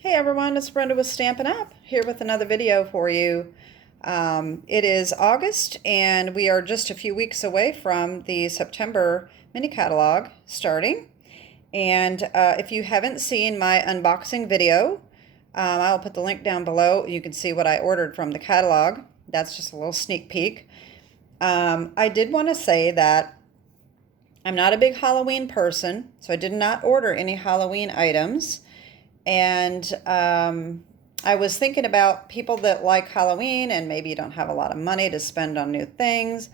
Hey everyone, it's Brenda with Stampin' Up! Here with another video for you. It is August and we are just a few weeks away from the September mini catalog starting. And if you haven't seen my unboxing video, I'll put the link down below. You can see what I ordered from the catalog. That's just a little sneak peek. I did want to say that I'm not a big Halloween person, so I did not order any Halloween items. And I was thinking about people that like Halloween and maybe you don't have a lot of money to spend on new things,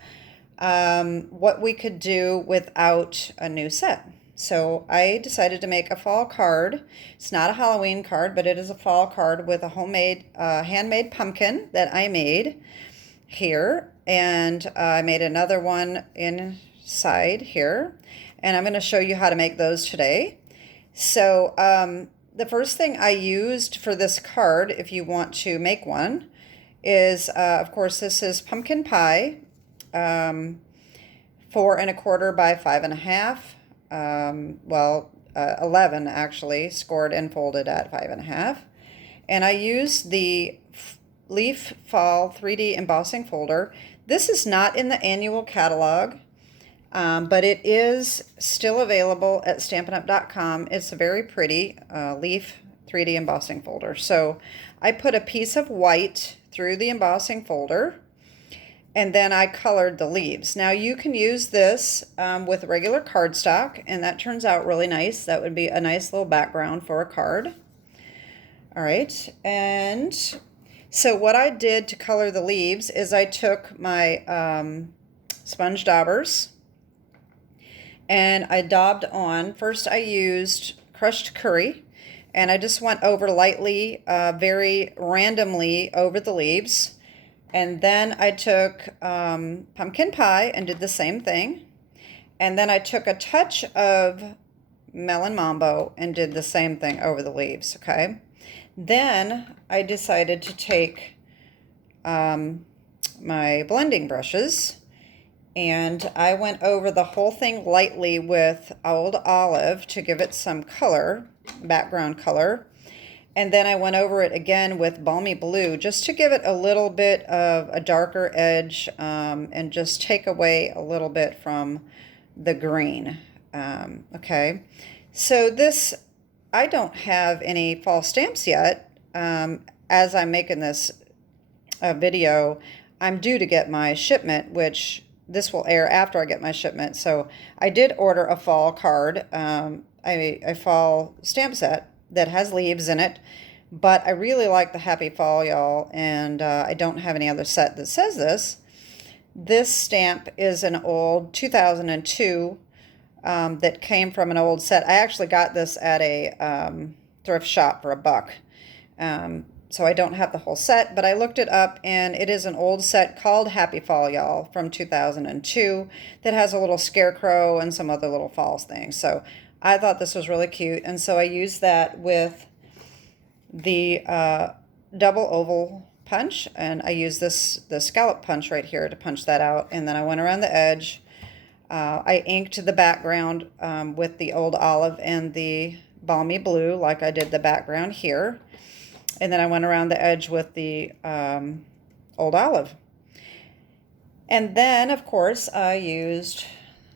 what we could do without a new set. So I decided to make a fall card. It's not a Halloween card, but it is a fall card with a homemade, handmade pumpkin that I made here. And I made another one inside here. And I'm going to show you how to make those today. So, the first thing I used for this card, if you want to make one, is, of course, this is pumpkin pie, 4 1/4 by 5 1/2. 11 actually, scored and folded at 5 1/2. And I used the Leaf Fall 3D embossing folder. This is not in the annual catalog. But it is still available at StampinUp.com. It's a very pretty leaf 3D embossing folder. So I put a piece of white through the embossing folder, and then I colored the leaves. Now you can use this with regular cardstock, and that turns out really nice. That would be a nice little background for a card. All right, and so what I did to color the leaves is I took my sponge daubers, and I daubed on. First I used crushed curry, and I just went over lightly, very randomly over the leaves. And then I took pumpkin pie and did the same thing. And then I took a touch of melon mambo and did the same thing over the leaves, okay? Then I decided to take my blending brushes, and I went over the whole thing lightly with Old Olive to give it some color, background color. And then I went over it again with Balmy Blue just to give it a little bit of a darker edge, and just take away a little bit from the green. Okay, so this, I don't have any fall stamps yet. As I'm making this video, I'm due to get my shipment, which this will air after I get my shipment. So I did order a fall card, a fall stamp set that has leaves in it, but I really like the Happy Fall, y'all, and I don't have any other set that says this. This stamp is an old 2002 that came from an old set. I actually got this at a thrift shop for $1. So I don't have the whole set, but I looked it up, and it is an old set called Happy Fall, y'all, from 2002 that has a little scarecrow and some other little fall things. So I thought this was really cute, and so I used that with the double oval punch, and I used the scallop punch right here to punch that out, and then I went around the edge. I inked the background with the Old Olive and the Balmy Blue like I did the background here. And then I went around the edge with the Old Olive. And then, of course, I used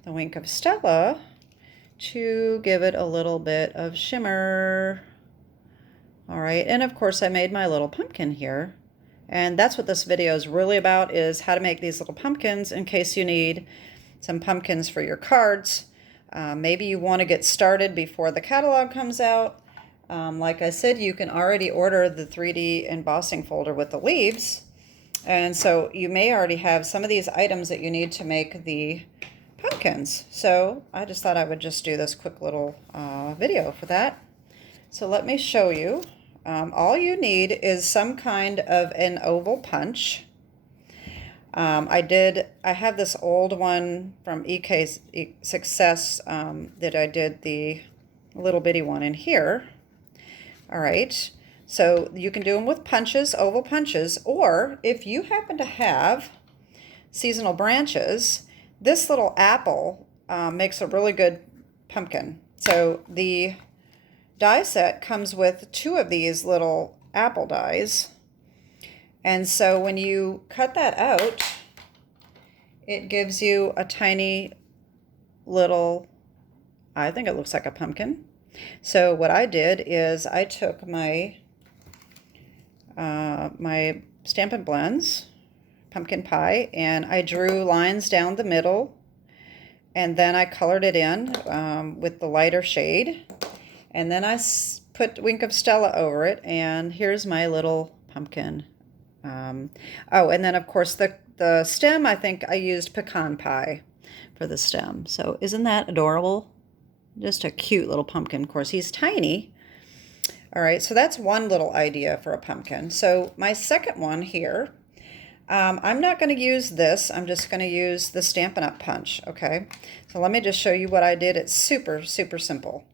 the Wink of Stella to give it a little bit of shimmer. All right, and of course I made my little pumpkin here. And that's what this video is really about, is how to make these little pumpkins in case you need some pumpkins for your cards. Maybe you want to get started before the catalog comes out. Like I said, you can already order the 3D embossing folder with the leaves. And so you may already have some of these items that you need to make the pumpkins. So I just thought I would just do this quick little video for that. So let me show you. All you need is some kind of an oval punch. I have this old one from EK Success that I did the little bitty one in here. All right, so you can do them with punches, oval punches, or if you happen to have seasonal branches, this little apple makes a really good pumpkin. So the die set comes with 2 of these little apple dies. And so when you cut that out, it gives you a tiny little, I think it looks like a pumpkin. So what I did is I took my my Stampin' Blends pumpkin pie, and I drew lines down the middle, and then I colored it in with the lighter shade, and then I put Wink of Stella over it, and here's my little pumpkin. Oh, and then of course the stem, I think I used pecan pie for the stem. So isn't that adorable? Just a cute little pumpkin. Of course, he's tiny. All right, so that's one little idea for a pumpkin. So my second one here, I'm not going to use this. I'm just going to use the Stampin' Up! Punch, okay? So let me just show you what I did. It's super, super simple.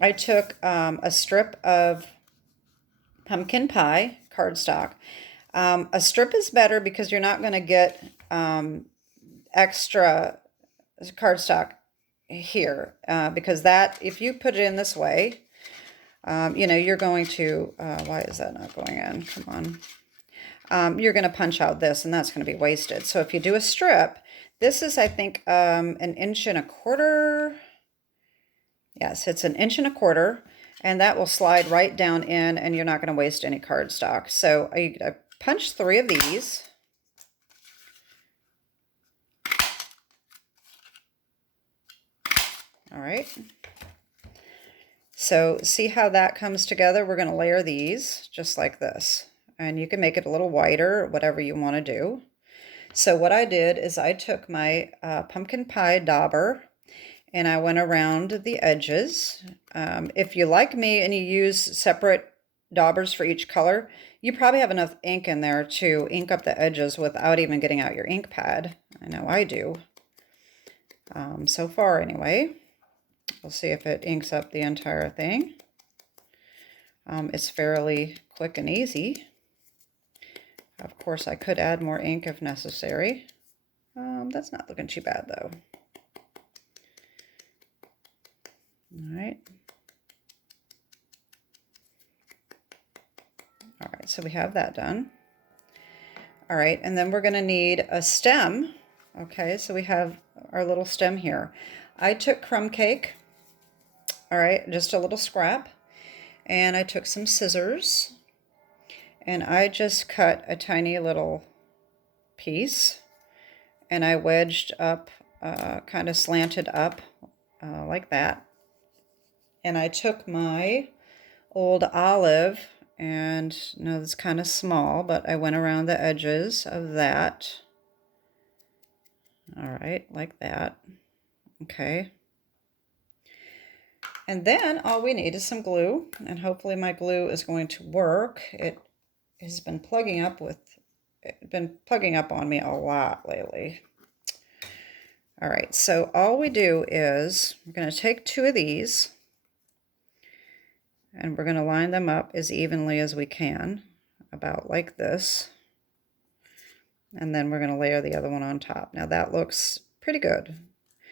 I took a strip of pumpkin pie cardstock. A strip is better because you're not going to get extra cardstock here because that, if you put it in this way, you know, you're going to, why is that not going in? Come on. You're going to punch out this, and that's going to be wasted. So if you do a strip, this is, I think, 1.25 inches. Yes, it's 1.25 inches, and that will slide right down in, and you're not going to waste any cardstock. So I punched 3 of these. All right. So see how that comes together? We're going to layer these just like this. And you can make it a little wider, whatever you want to do. So what I did is I took my pumpkin pie dauber and I went around the edges. If you like me and you use separate daubers for each color, you probably have enough ink in there to ink up the edges without even getting out your ink pad. I know I do. So far anyway. We'll see if it inks up the entire thing. It's fairly quick and easy. Of course, I could add more ink if necessary. That's not looking too bad, though. All right. All right, so we have that done. All right, and then we're going to need a stem. Okay, so we have our little stem here. I took crumb cake. All right, just a little scrap. And I took some scissors. And I just cut a tiny little piece. And I wedged up, kind of slanted up like that. And I took my old olive, and you know, it's kind of small, but I went around the edges of that. All right, like that. Okay. And then all we need is some glue, and hopefully my glue is going to work. It has been plugging up on me a lot lately. All right, so all we do is we're going to take 2 of these, and we're going to line them up as evenly as we can, about like this. And then we're going to layer the other one on top. Now that looks pretty good.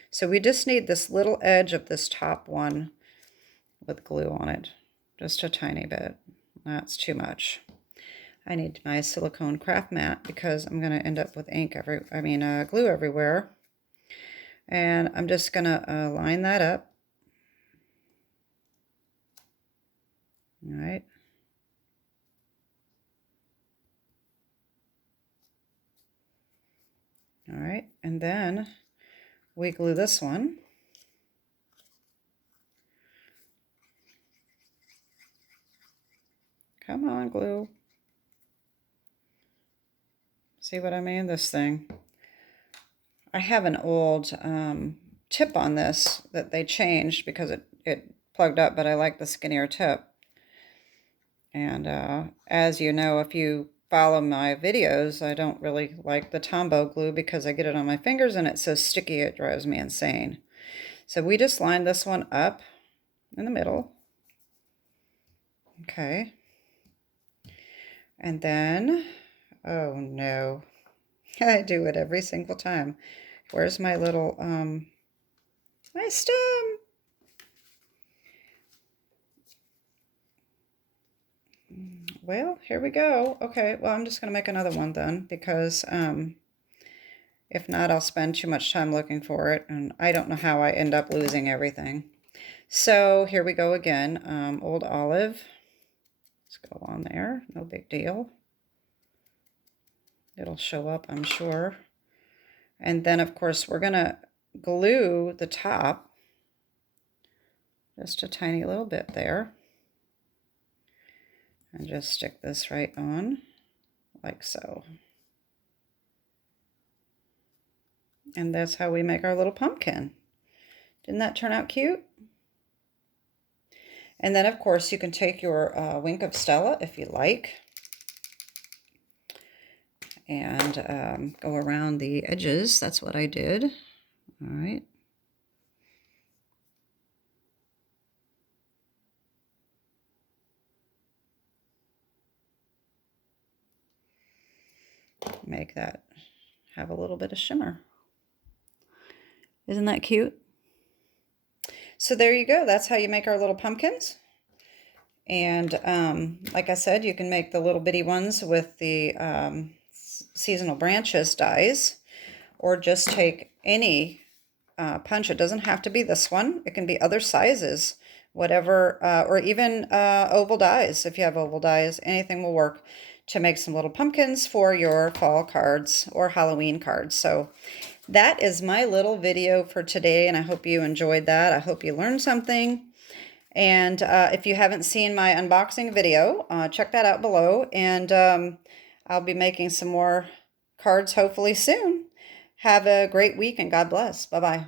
So we just need this little edge of this top one with glue on it, just a tiny bit. That's too much. I need my silicone craft mat because I'm going to end up with glue everywhere. And I'm just going to line that up. All right. All right, and then we glue this one. Come on, glue. See what I mean? This thing. I have an old tip on this that they changed because it plugged up, but I like the skinnier tip. And as you know, if you follow my videos, I don't really like the Tombow glue because I get it on my fingers and it's so sticky it drives me insane. So we just lined this one up in the middle. Okay. And then, oh no, I do it every single time. Where's my little, my stem? Well, here we go. Okay, well, I'm just going to make another one then, because if not, I'll spend too much time looking for it, and I don't know how I end up losing everything. So here we go again. Old olive. Let's go on there. No big deal. It'll show up, I'm sure. And then, of course, we're going to glue the top. Just a tiny little bit there. And just stick this right on, like so. And that's how we make our little pumpkin. Didn't that turn out cute? And then, of course, you can take your Wink of Stella if you like, and go around the edges. That's what I did. All right. Make that have a little bit of shimmer. Isn't that cute? So there you go. That's how you make our little pumpkins. And like I said, you can make the little bitty ones with the seasonal branches dies, or just take any punch. It doesn't have to be this one. It can be other sizes, whatever, or even oval dies. If you have oval dies, anything will work to make some little pumpkins for your fall cards or Halloween cards. So that is my little video for today, and I hope you enjoyed that. I hope you learned something. And if you haven't seen my unboxing video, check that out below. And I'll be making some more cards hopefully soon. Have a great week and God bless. Bye-bye.